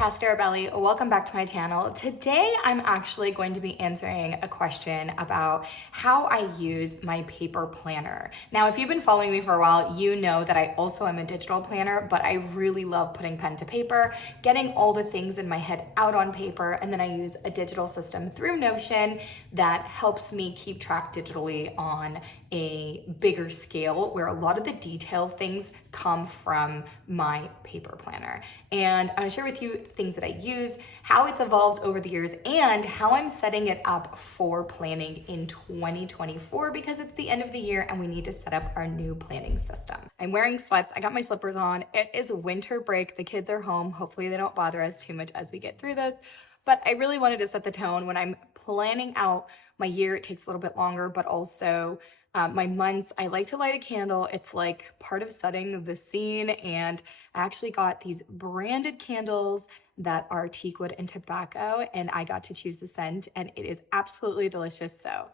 Cassidy Arbeli. Welcome back to my channel. Today I'm actually going to be answering a question about how I use my paper planner. Now, if you've been following me for a while, you know that I also am a digital planner, but I really love putting pen to paper, getting all the things in my head out on paper, and then I use a digital system through Notion that helps me keep track digitally on a bigger scale where a lot of the detailed things come from my paper planner. And I'm gonna share with you things that I use, how it's evolved over the years, and how I'm setting it up for planning in 2024 because it's the end of the year and we need to set up our new planning system. I'm wearing sweats, I got my slippers on. It is winter break, the kids are home. Hopefully they don't bother us too much as we get through this. But I really wanted to set the tone when I'm planning out my year. It takes a little bit longer, but also my months, I like to light a candle. It's like part of setting the scene. And I actually got these branded candles that are teak wood and tobacco, and I got to choose the scent, and it is absolutely delicious. So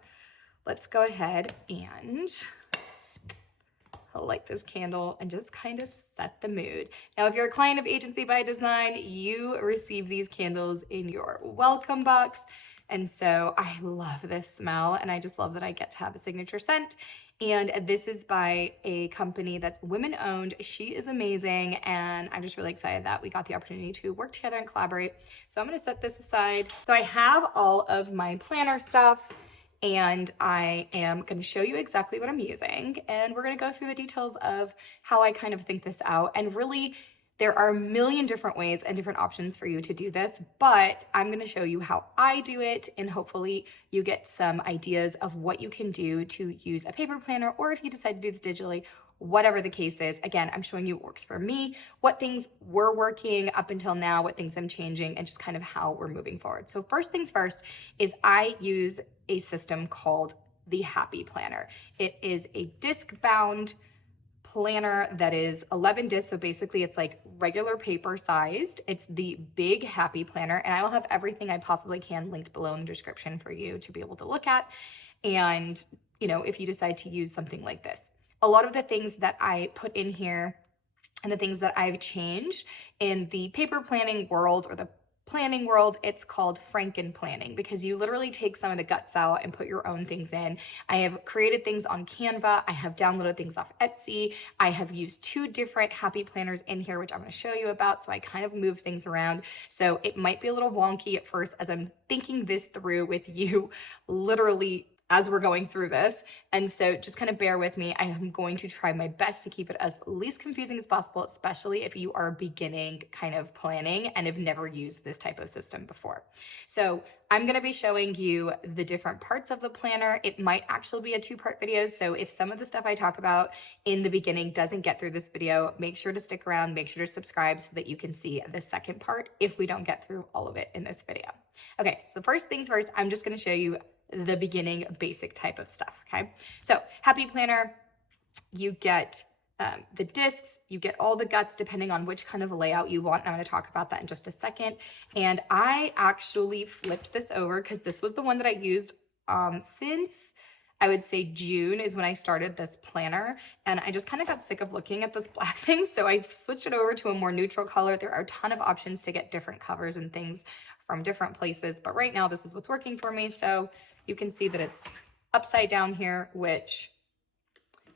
let's go ahead and light this candle and just kind of set the mood. Now, if you're a client of Agency by Design, you receive these candles in your welcome box. And so I love this smell, and I just love that I get to have a signature scent. And this is by a company that's women-owned. She is amazing, and I'm just really excited that we got the opportunity to work together and collaborate. So I'm gonna set this aside. So I have all of my planner stuff, and I am gonna show you exactly what I'm using, and we're gonna go through the details of how I kind of think this out. And really, there are a million different ways and different options for you to do this, but I'm gonna show you how I do it, and hopefully you get some ideas of what you can do to use a paper planner, or if you decide to do this digitally, whatever the case is. Again, I'm showing you what works for me, what things were working up until now, what things I'm changing, and just kind of how we're moving forward. So first things first is I use a system called the Happy Planner. It is a disc-bound planner that is 11 discs, so basically it's like regular paper sized. It's the big Happy Planner, and I will have everything I possibly can linked below in the description for you to be able to look at. And you know, if you decide to use something like this, a lot of the things that I put in here and the things that I've changed in the paper planning world, or the planning world, it's called Franken planning, because you literally take some of the guts out and put your own things in. I have created things on Canva. I have downloaded things off Etsy. I have used 2 different Happy Planners in here, which I'm going to show you about. So I kind of move things around. So it might be a little wonky at first as I'm thinking this through with you literally as we're going through this. And so just kind of bear with me. I am going to try my best to keep it as least confusing as possible, especially if you are beginning kind of planning and have never used this type of system before. So I'm going to be showing you the different parts of the planner. It might actually be a 2-part video. So if some of the stuff I talk about in the beginning doesn't get through this video, make sure to stick around, make sure to subscribe so that you can see the second part if we don't get through all of it in this video. Okay, so first things first, I'm just going to show you the beginning basic type of stuff. Okay, so Happy Planner, you get the discs, you get all the guts depending on which kind of layout you want. And I'm going to talk about that in just a second. And I actually flipped this over because this was the one that I used since I would say June is when I started this planner, and I just kind of got sick of looking at this black thing. So I switched it over to a more neutral color. There are a ton of options to get different covers and things from different places, but right now this is what's working for me. So you can see that it's upside down here, which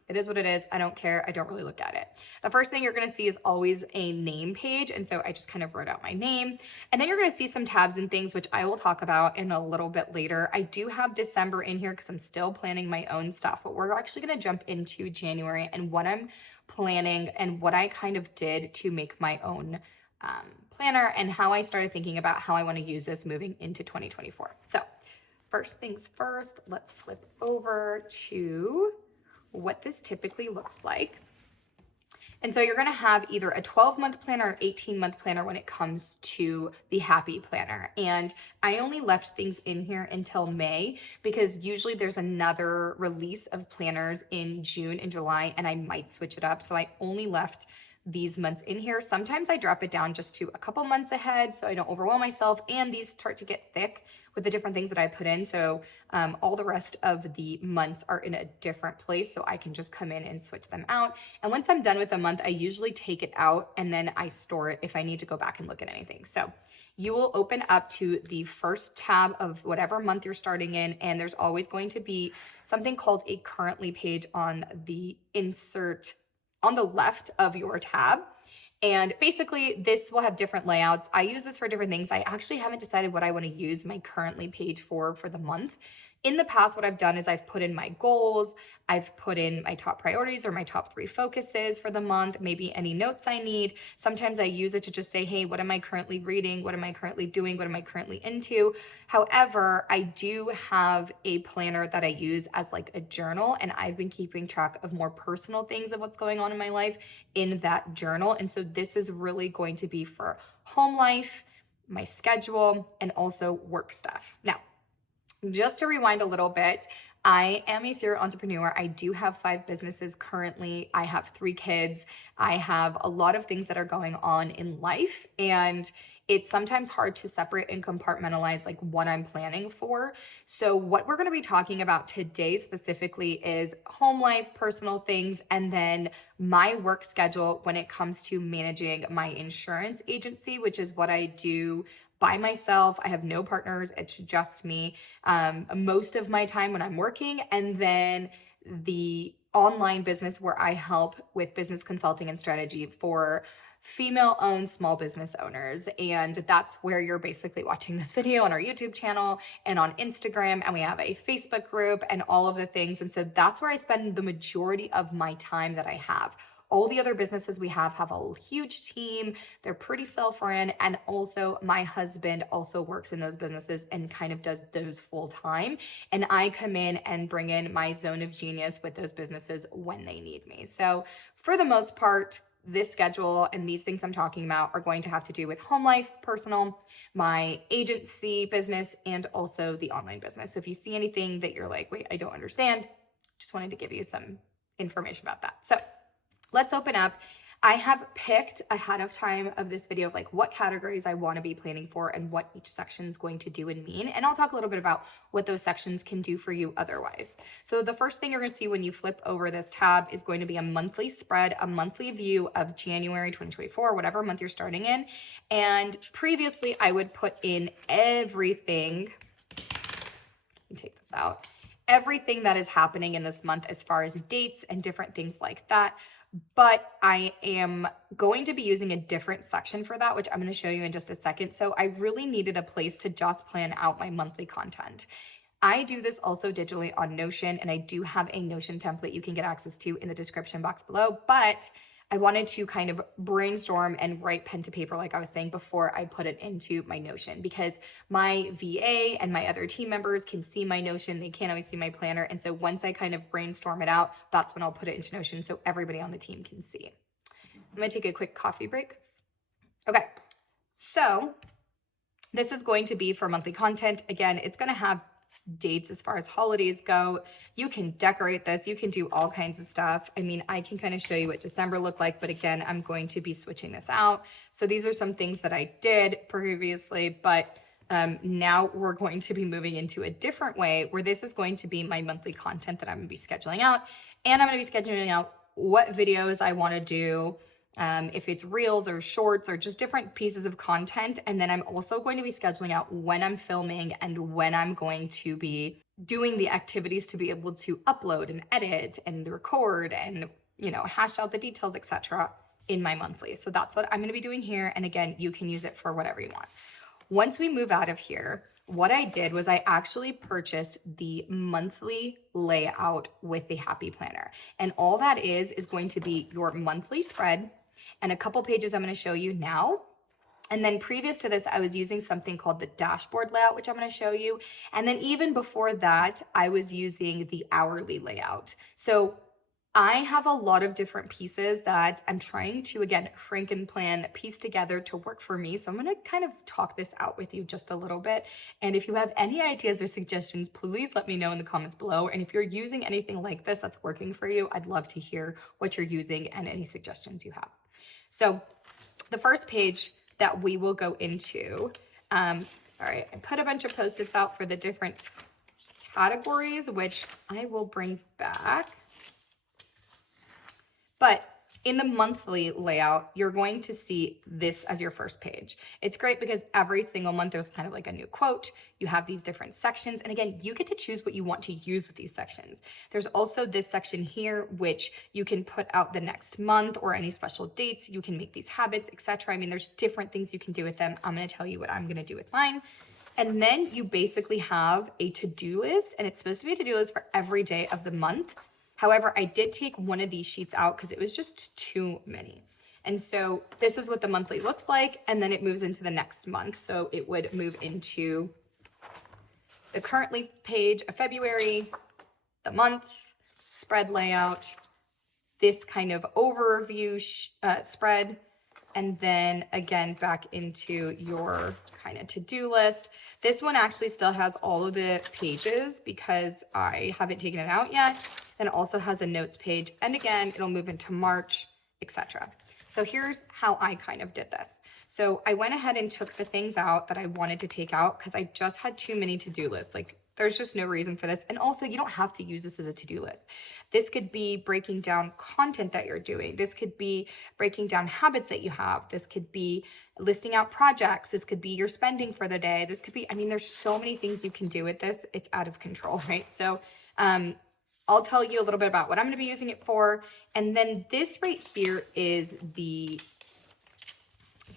it is what it is. I don't care. I don't really look at it. The first thing you're going to see is always a name page. And so I just kind of wrote out my name. And then you're going to see some tabs and things, which I will talk about in a little bit later. I do have December in here because I'm still planning my own stuff, but we're actually going to jump into January and what I'm planning and what I kind of did to make my own planner and how I started thinking about how I want to use this moving into 2024. So first things first, let's flip over to what this typically looks like. And so you're going to have either a 12-month planner or 18-month planner when it comes to the Happy Planner. And I only left things in here until May because usually there's another release of planners in June and July, and I might switch it up. So I only left these months in here. Sometimes I drop it down just to a couple months ahead so I don't overwhelm myself, and these start to get thick with the different things that I put in. So all the rest of the months are in a different place, so I can just come in and switch them out. And once I'm done with a month, I usually take it out and then I store it if I need to go back and look at anything. So you will open up to the first tab of whatever month you're starting in, and there's always going to be something called a currently page on the insert on the left of your tab. And basically this will have different layouts. I use this for different things. I actually haven't decided what I want to use my currently page for the month. In the past, what I've done is I've put in my goals, I've put in my top priorities or my top 3 focuses for the month, maybe any notes I need. Sometimes I use it to just say, hey, what am I currently reading? What am I currently doing? What am I currently into? However, I do have a planner that I use as like a journal, and I've been keeping track of more personal things of what's going on in my life in that journal. And so this is really going to be for home life, my schedule, and also work stuff. Now, just to rewind a little bit, I am a serial entrepreneur. I do have 5 businesses currently. I have 3 kids. I have a lot of things that are going on in life, and it's sometimes hard to separate and compartmentalize like what I'm planning for. So what we're going to be talking about today specifically is home life, personal things, and then my work schedule when it comes to managing my insurance agency, which is what I do by myself. I have no partners. It's just me most of my time when I'm working. And then the online business where I help with business consulting and strategy for female-owned small business owners. And that's where you're basically watching this video on our YouTube channel and on Instagram. And we have a Facebook group and all of the things. And so that's where I spend the majority of my time that I have. All the other businesses we have a huge team. They're pretty self-run. And also my husband also works in those businesses and kind of does those full time. And I come in and bring in my zone of genius with those businesses when they need me. So for the most part, this schedule and these things I'm talking about are going to have to do with home life, personal, my agency business, and also the online business. So if you see anything that you're like, wait, I don't understand, just wanted to give you some information about that. So let's open up. I have picked ahead of time of this video of like what categories I want to be planning for and what each section is going to do and mean. And I'll talk a little bit about what those sections can do for you otherwise. So the first thing you're going to see when you flip over this tab is going to be a monthly spread, a monthly view of January 2024, whatever month you're starting in. And previously I would put in everything. Let me take this out. Everything that is happening in this month as far as dates and different things like that. But I am going to be using a different section for that, which I'm going to show you in just a second. So I really needed a place to just plan out my monthly content. I do this also digitally on Notion, and I do have a Notion template you can get access to in the description box below, but I wanted to kind of brainstorm and write pen to paper, like I was saying, before I put it into my Notion, because my VA and my other team members can see my Notion. They can't always see my planner. And so once I kind of brainstorm it out, that's when I'll put it into Notion so everybody on the team can see. I'm going to take a quick coffee break. Okay, so this is going to be for monthly content. Again, it's going to have dates as far as holidays go. You can decorate this. You can do all kinds of stuff. I mean, I can kind of show you what December looked like, but again, I'm going to be switching this out. So these are some things that I did previously, but now we're going to be moving into a different way where this is going to be my monthly content that I'm going to be scheduling out. And I'm going to be scheduling out what videos I want to do, if it's reels or shorts or just different pieces of content. And then I'm also going to be scheduling out when I'm filming and when I'm going to be doing the activities to be able to upload and edit and record and, you know, hash out the details, etc. in my monthly. So that's what I'm going to be doing here. And again, you can use it for whatever you want. Once we move out of here, what I did was I actually purchased the monthly layout with the Happy Planner. And all that is going to be your monthly spread and a couple pages I'm going to show you now. And then previous to this, I was using something called the dashboard layout, which I'm going to show you. And then even before that, I was using the hourly layout. So I have a lot of different pieces that I'm trying to, again, Frankenplan, piece together to work for me. So I'm going to kind of talk this out with you just a little bit. And if you have any ideas or suggestions, please let me know in the comments below. And if you're using anything like this that's working for you, I'd love to hear what you're using and any suggestions you have. So the first page that we will go into All right, I put a bunch of Post-its out for the different categories, which I will bring back. But in the monthly layout, you're going to see this as your first page. It's great because every single month there's kind of like a new quote. You have these different sections. And again, you get to choose what you want to use with these sections. There's also this section here, which you can put out the next month or any special dates. You can make these habits, etc. I mean, there's different things you can do with them. I'm going to tell you what I'm going to do with mine. And then you basically have a to-do list, and it's supposed to be a to-do list for every day of the month. However, I did take one of these sheets out because it was just too many. And so this is what the monthly looks like, and then it moves into the next month. So it would move into the currently page of February, the month, spread layout, this kind of overview spread, and then again back into your kind of to-do list. This one actually still has all of the pages because I haven't taken it out yet. And it also has a notes page. And again, it'll move into March, etc. So here's how I kind of did this. So I went ahead and took the things out that I wanted to take out because I just had too many to-do lists. Like there's just no reason for this. And also you don't have to use this as a to-do list. This could be breaking down content that you're doing. This could be breaking down habits that you have. This could be listing out projects. This could be your spending for the day. This could be, I mean, there's so many things you can do with this. It's out of control, right? So, I'll tell you a little bit about what I'm going to be using it for. And then this right here is the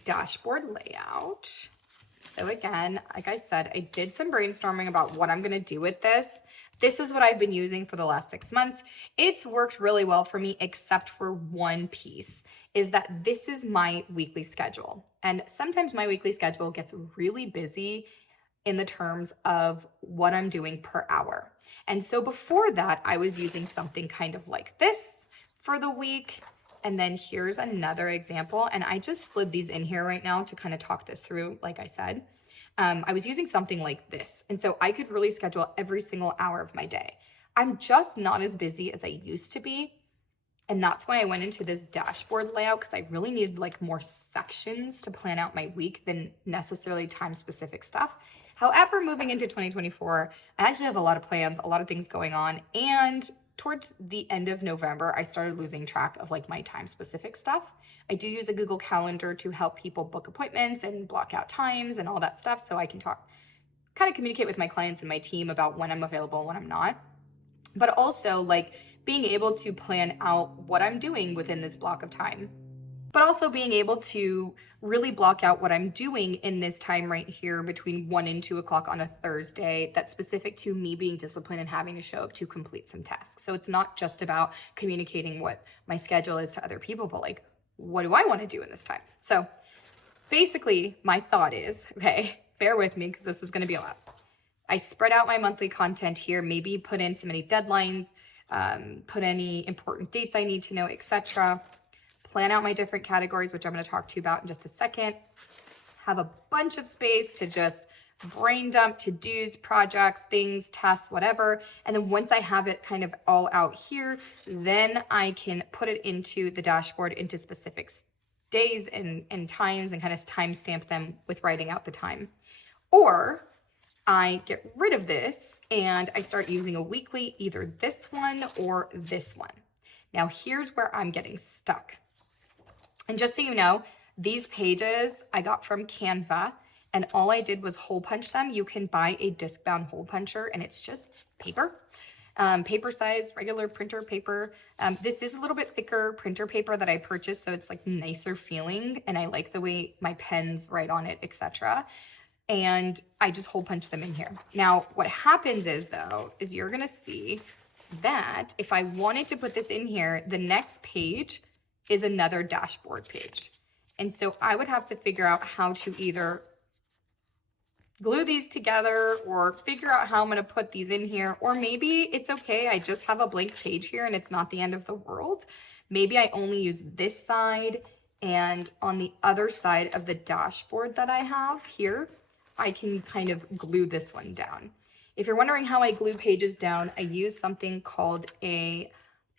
dashboard layout. So again, like I said, I did some brainstorming about what I'm going to do with this. This is what I've been using for the last 6 months. It's worked really well for me, except for one piece, is that this is my weekly schedule. And sometimes my weekly schedule gets really busy in the terms of what I'm doing per hour. And so before that, I was using something kind of like this for the week. And then here's another example. And I just slid these in here right now to kind of talk this through, like I said. I was using something like this. And so I could really schedule every single hour of my day. I'm just not as busy as I used to be. And that's why I went into this dashboard layout, because I really needed like more sections to plan out my week than necessarily time-specific stuff. However, moving into 2024, I actually have a lot of plans, a lot of things going on. And towards the end of November, I started losing track of like my time-specific stuff. I do use a Google Calendar to help people book appointments and block out times and all that stuff, so I can kind of communicate with my clients and my team about when I'm available and when I'm not. But also like being able to plan out what I'm doing within this block of time. But also being able to really block out what I'm doing in this time right here between 1 and 2 o'clock on a Thursday that's specific to me being disciplined and having to show up to complete some tasks. So it's not just about communicating what my schedule is to other people, but like, what do I want to do in this time? So basically my thought is, okay, bear with me because this is going to be a lot. I spread out my monthly content here, maybe put in some many deadlines, put any important dates I need to know, etc. Plan out my different categories, which I'm going to talk to you about in just a second. Have a bunch of space to just brain dump to-dos, projects, things, tests, whatever. And then once I have it kind of all out here, then I can put it into the dashboard into specific days and times and kind of timestamp them with writing out the time. Or I get rid of this and I start using a weekly, either this one or this one. Now here's where I'm getting stuck. And just so you know, these pages I got from Canva, and all I did was hole punch them. You can buy a disc bound hole puncher and it's just paper, paper size, regular printer paper. This is a little bit thicker printer paper that I purchased, so it's like nicer feeling and I like the way my pens write on it, etc. And I just hole punch them in here. Now, what happens is though, is you're gonna see that if I wanted to put this in here, the next page is another dashboard page. And so I would have to figure out how to either glue these together or figure out how I'm going to put these in here. Or maybe it's okay, I just have a blank page here and it's not the end of the world. Maybe I only use this side, and on the other side of the dashboard that I have here, I can kind of glue this one down. If you're wondering how I glue pages down, I use something called a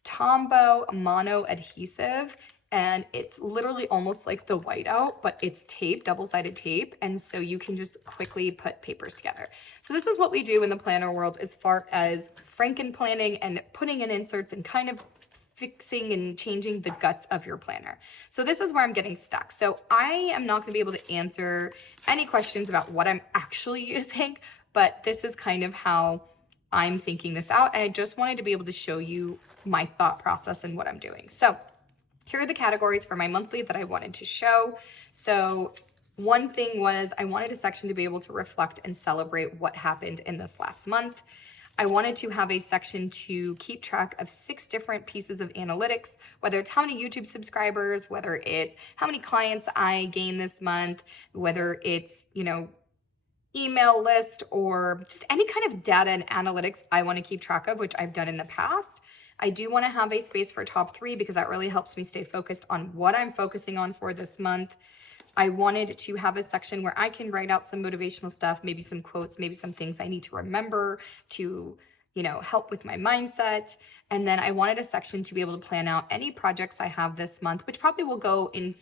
Tombow mono adhesive, and it's literally almost like the whiteout, but it's tape, double-sided tape, and so you can just quickly put papers together. So this is what we do in the planner world as far as franken planning and putting in inserts and kind of fixing and changing the guts of your planner. So this is where I'm getting stuck. So I am not going to be able to answer any questions about what I'm actually using, but this is kind of how I'm thinking this out. And I just wanted to be able to show you my thought process and what I'm doing. So here are the categories for my monthly that I wanted to show. So one thing was I wanted a section to be able to reflect and celebrate what happened in this last month. I wanted to have a section to keep track of 6 different pieces of analytics, whether it's how many YouTube subscribers, whether it's how many clients I gained this month, whether it's, email list or just any kind of data and analytics I want to keep track of, which I've done in the past. I do want to have a space for top 3 because that really helps me stay focused on what I'm focusing on for this month. I wanted to have a section where I can write out some motivational stuff, maybe some quotes, maybe some things I need to remember to, help with my mindset. And then I wanted a section to be able to plan out any projects I have this month, which probably will go in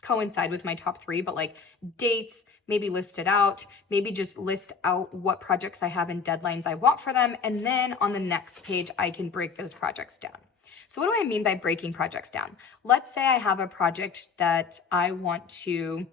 coincide with my top 3, but like dates, maybe list it out, maybe just list out what projects I have and deadlines I want for them. And then on the next page, I can break those projects down. So what do I mean by breaking projects down? Let's say I have a project that I want to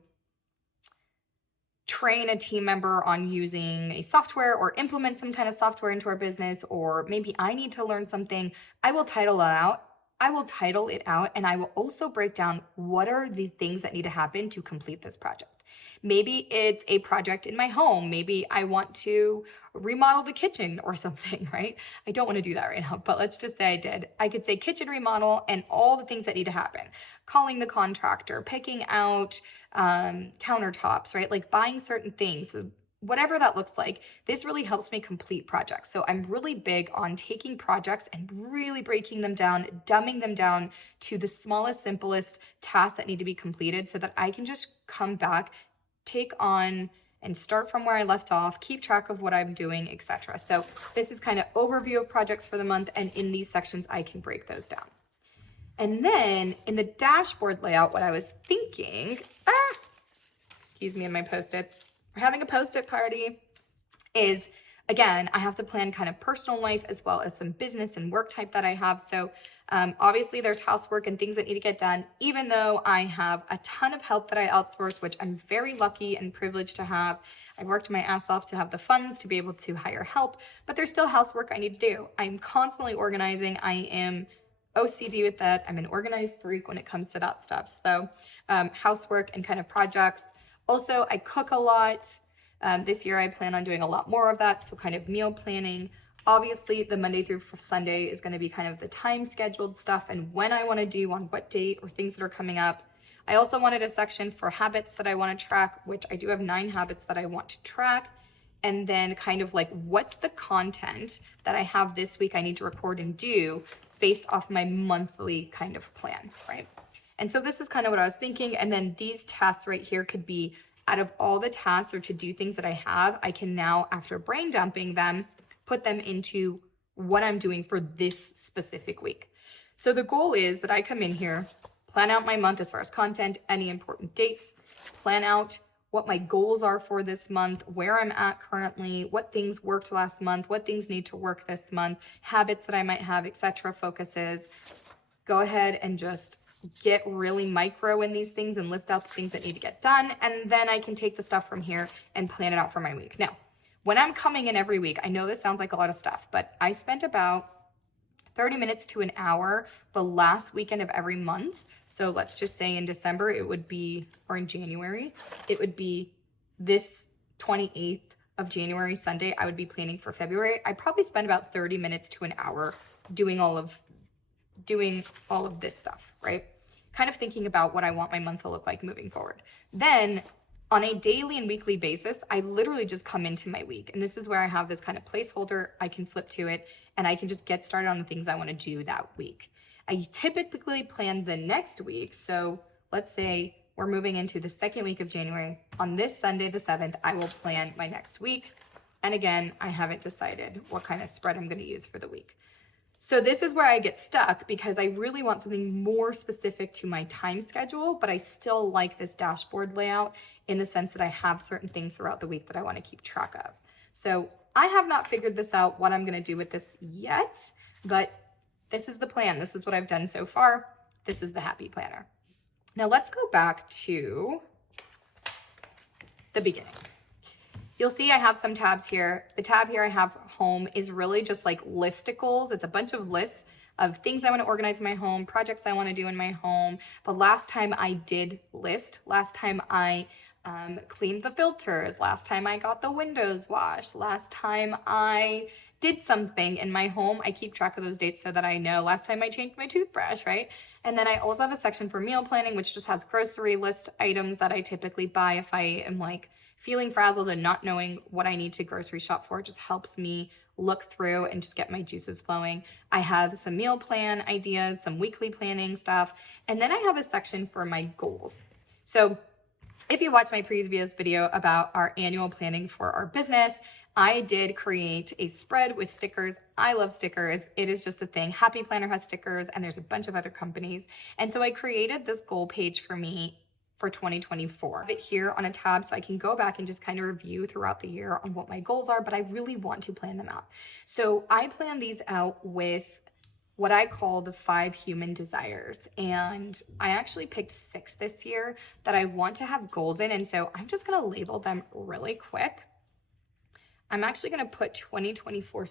train a team member on using a software or implement some kind of software into our business, or maybe I need to learn something. I will title it out. And I will also break down what are the things that need to happen to complete this project. Maybe it's a project in my home. Maybe I want to remodel the kitchen or something, right? I don't want to do that right now, but let's just say I did. I could say kitchen remodel and all the things that need to happen. Calling the contractor, picking out countertops, right? Like buying certain things. So whatever that looks like, this really helps me complete projects. So I'm really big on taking projects and really breaking them down, dumbing them down to the smallest, simplest tasks that need to be completed so that I can just come back, take on and start from where I left off, keep track of what I'm doing, etc. So this is kind of overview of projects for the month, and in these sections, I can break those down. And then in the dashboard layout, what I was thinking, excuse me, in my Post-its, we're having a Post-it party, is, again, I have to plan kind of personal life as well as some business and work type that I have. So obviously there's housework and things that need to get done, even though I have a ton of help that I outsource, which I'm very lucky and privileged to have. I worked my ass off to have the funds to be able to hire help, but there's still housework I need to do. I'm constantly organizing. I am OCD with that. I'm an organized freak when it comes to that stuff. So housework and kind of projects. Also, I cook a lot. This year I plan on doing a lot more of that. So kind of meal planning. Obviously, the Monday through Sunday is going to be kind of the time scheduled stuff and when I want to do on what date or things that are coming up. I also wanted a section for habits that I want to track, which I do have 9 habits that I want to track. And then kind of like, what's the content that I have this week I need to record and do based off my monthly kind of plan, right? And so this is kind of what I was thinking. And then these tasks right here could be out of all the tasks or to-do things that I have, I can now, after brain dumping them, put them into what I'm doing for this specific week. So the goal is that I come in here, plan out my month as far as content, any important dates, plan out what my goals are for this month, where I'm at currently, what things worked last month, what things need to work this month, habits that I might have, etc., focuses. Go ahead and just get really micro in these things and list out the things that need to get done. And then I can take the stuff from here and plan it out for my week. Now, when I'm coming in every week, I know this sounds like a lot of stuff, but I spent about 30 minutes to an hour the last weekend of every month. So let's just say in December, it would be, or in January, it would be this 28th of January, Sunday, I would be planning for February. I probably spend about 30 minutes to an hour doing all of this stuff, right? Kind of thinking about what I want my month to look like moving forward. Then on a daily and weekly basis, I literally just come into my week. And this is where I have this kind of placeholder. I can flip to it and I can just get started on the things I want to do that week. I typically plan the next week. So let's say we're moving into the second week of January. On this Sunday, the 7th, I will plan my next week. And again, I haven't decided what kind of spread I'm going to use for the week. So this is where I get stuck because I really want something more specific to my time schedule, but I still like this dashboard layout in the sense that I have certain things throughout the week that I want to keep track of. So I have not figured this out, what I'm going to do with this yet, but this is the plan. This is what I've done so far. This is the happy planner. Now let's go back to the beginning. You'll see I have some tabs here. The tab here I have home is really just like listicles. It's a bunch of lists of things I want to organize in my home, projects I want to do in my home. But last time I did list, last time I cleaned the filters, last time I got the windows washed, last time I did something in my home. I keep track of those dates so that I know last time I changed my toothbrush, right? And then I also have a section for meal planning, which just has grocery list items that I typically buy if I am like feeling frazzled and not knowing what I need to grocery shop for. It just helps me look through and just get my juices flowing. I have some meal plan ideas, some weekly planning stuff, and then I have a section for my goals. So if you watch my previous video about our annual planning for our business, I did create a spread with stickers. I love stickers. It is just a thing. Happy Planner has stickers, and there's a bunch of other companies. And so I created this goal page for me for 2024. It here on a tab so I can go back and just kind of review throughout the year on what my goals are, but I really want to plan them out. So I plan these out with what I call the 5 human desires. And I actually picked 6 this year that I want to have goals in. And so I'm just gonna label them really quick. I'm actually gonna put 2024.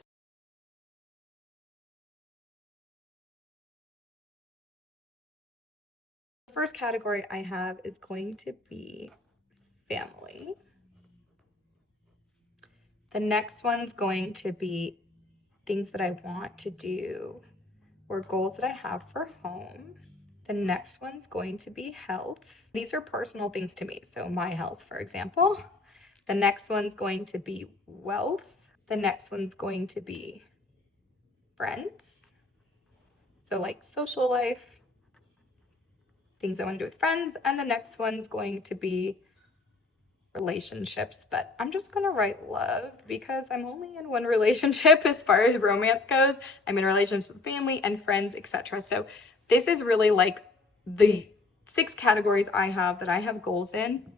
The first category I have is going to be family. The next one's going to be things that I want to do or goals that I have for home. The next one's going to be health. These are personal things to me, so my health, for example. The next one's going to be wealth. The next one's going to be friends. So like social life, things I want to do with friends. And the next one's going to be relationships, but I'm just gonna write love because I'm only in one relationship as far as romance goes. I'm in relationships with family and friends, etc. So this is really like the 6 categories I have that I have goals in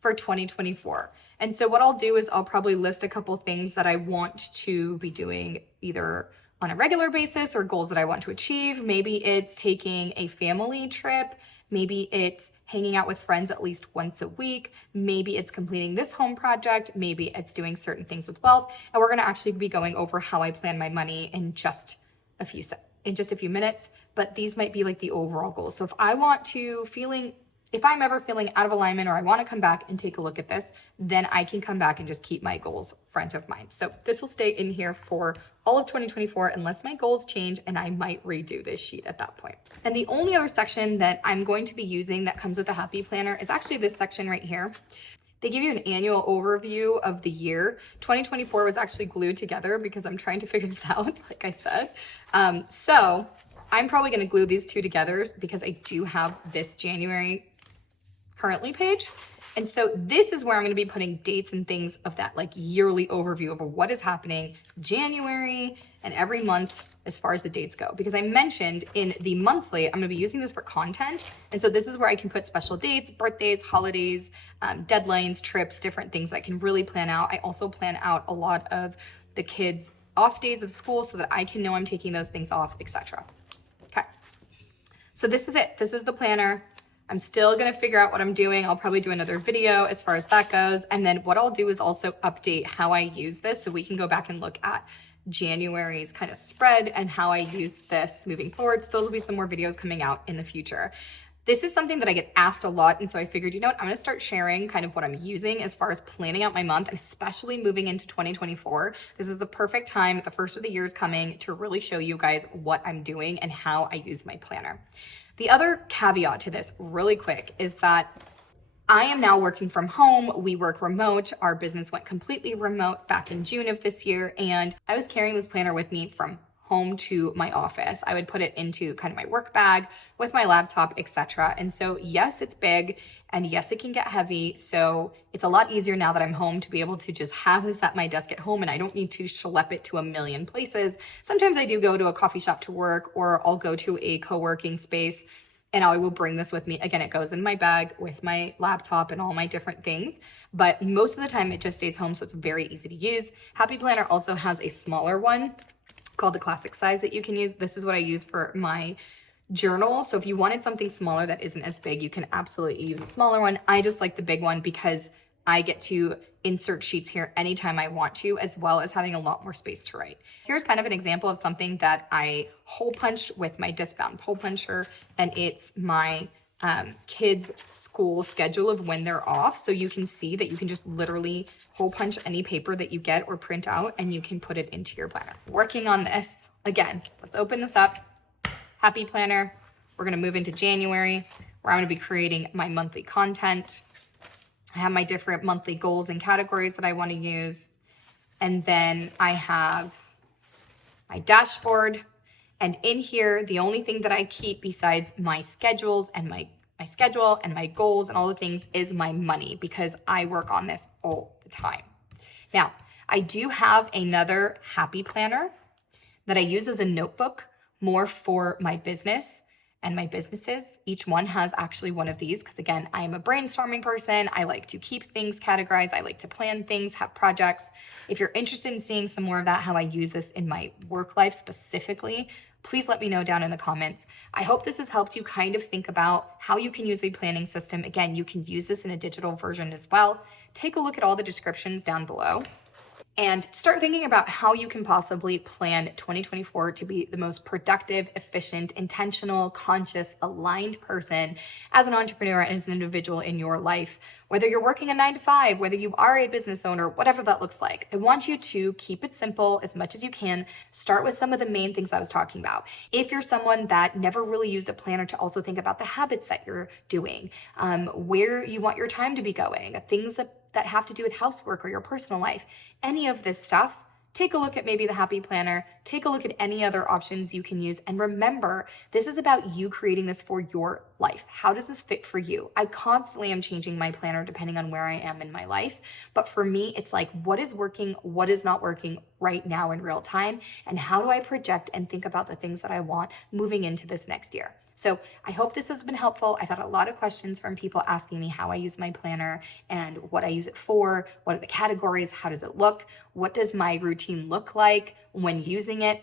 for 2024. And so what I'll do is I'll probably list a couple things that I want to be doing either on a regular basis or goals that I want to achieve. Maybe it's taking a family trip. Maybe it's hanging out with friends at least once a week. Maybe it's completing this home project. Maybe it's doing certain things with wealth. And we're gonna actually be going over how I plan my money in just a few minutes, but these might be like the overall goals. So if I'm ever feeling out of alignment or I want to come back and take a look at this, then I can come back and just keep my goals front of mind. So this will stay in here for all of 2024 unless my goals change, and I might redo this sheet at that point. And the only other section that I'm going to be using that comes with the Happy Planner is actually this section right here. They give you an annual overview of the year. 2024 was actually glued together because I'm trying to figure this out, like I said. So I'm probably going to glue these 2 together because I do have this January currently page. And so this is where I'm going to be putting dates and things of that like yearly overview of what is happening January and every month as far as the dates go. Because I mentioned in the monthly, I'm going to be using this for content. And so this is where I can put special dates, birthdays, holidays, deadlines, trips, different things that I can really plan out. I also plan out a lot of the kids' off days of school so that I can know I'm taking those things off, etc. Okay. So this is it. This is the planner. I'm still gonna figure out what I'm doing. I'll probably do another video as far as that goes. And then what I'll do is also update how I use this so we can go back and look at January's kind of spread and how I use this moving forward. So those will be some more videos coming out in the future. This is something that I get asked a lot. And so I figured, you know what, I'm gonna start sharing kind of what I'm using as far as planning out my month, and especially moving into 2024. This is the perfect time, the first of the year is coming, to really show you guys what I'm doing and how I use my planner. The other caveat to this really quick is that I am now working from home. We work remote. Our business went completely remote back in June of this year. And I was carrying this planner with me from home to my office. I would put it into kind of my work bag with my laptop, etc. And so yes, it's big, and yes, it can get heavy. So it's a lot easier now that I'm home to be able to just have this at my desk at home, and I don't need to schlep it to a million places. Sometimes I do go to a coffee shop to work, or I'll go to a co-working space and I will bring this with me. Again, it goes in my bag with my laptop and all my different things, but most of the time it just stays home, so it's very easy to use. Happy Planner also has a smaller one called the classic size that you can use. This is what I use for my journal. So if you wanted something smaller that isn't as big, you can absolutely use a smaller one. I just like the big one because I get to insert sheets here anytime I want to, as well as having a lot more space to write. Here's kind of an example of something that I hole punched with my disc-bound hole puncher, and it's my kids' school schedule of when they're off. So you can see that you can just literally hole punch any paper that you get or print out, and you can put it into your planner. Working on this, again, let's open this up. Happy Planner. We're gonna move into January, where I'm gonna be creating my monthly content. I have my different monthly goals and categories that I want to use. And then I have my dashboard. And in here, the only thing that I keep besides my schedules and my schedule and my goals and all the things is my money, because I work on this all the time. Now, I do have another Happy Planner that I use as a notebook more for my business and my businesses. Each one has actually one of these because, again, I am a brainstorming person. I like to keep things categorized. I like to plan things, have projects. If you're interested in seeing some more of that, how I use this in my work life specifically, please let me know down in the comments. I hope this has helped you kind of think about how you can use a planning system. Again, you can use this in a digital version as well. Take a look at all the descriptions down below and start thinking about how you can possibly plan 2024 to be the most productive, efficient, intentional, conscious, aligned person as an entrepreneur and as an individual in your life. Whether you're working a 9-to-5, whether you are a business owner, whatever that looks like, I want you to keep it simple as much as you can. Start with some of the main things I was talking about. If you're someone that never really used a planner, to also think about the habits that you're doing, where you want your time to be going, things that have to do with housework or your personal life, any of this stuff. Take a look at maybe the Happy Planner, take a look at any other options you can use. And remember, this is about you creating this for your life. How does this fit for you? I constantly am changing my planner depending on where I am in my life. But for me, it's like, what is working, what is not working right now in real time? And how do I project and think about the things that I want moving into this next year? So I hope this has been helpful. I've had a lot of questions from people asking me how I use my planner and what I use it for, what are the categories, how does it look, what does my routine look like when using it?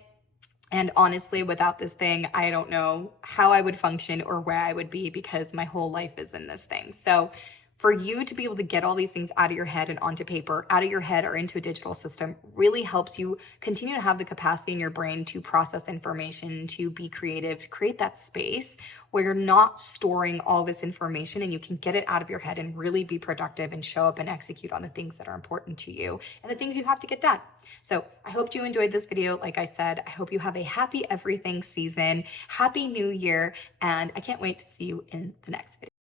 And honestly, without this thing, I don't know how I would function or where I would be, because my whole life is in this thing. So for you to be able to get all these things out of your head and onto paper, out of your head or into a digital system, really helps you continue to have the capacity in your brain to process information, to be creative, to create that space where you're not storing all this information, and you can get it out of your head and really be productive and show up and execute on the things that are important to you and the things you have to get done. So I hope you enjoyed this video. Like I said, I hope you have a happy everything season, happy new year, and I can't wait to see you in the next video.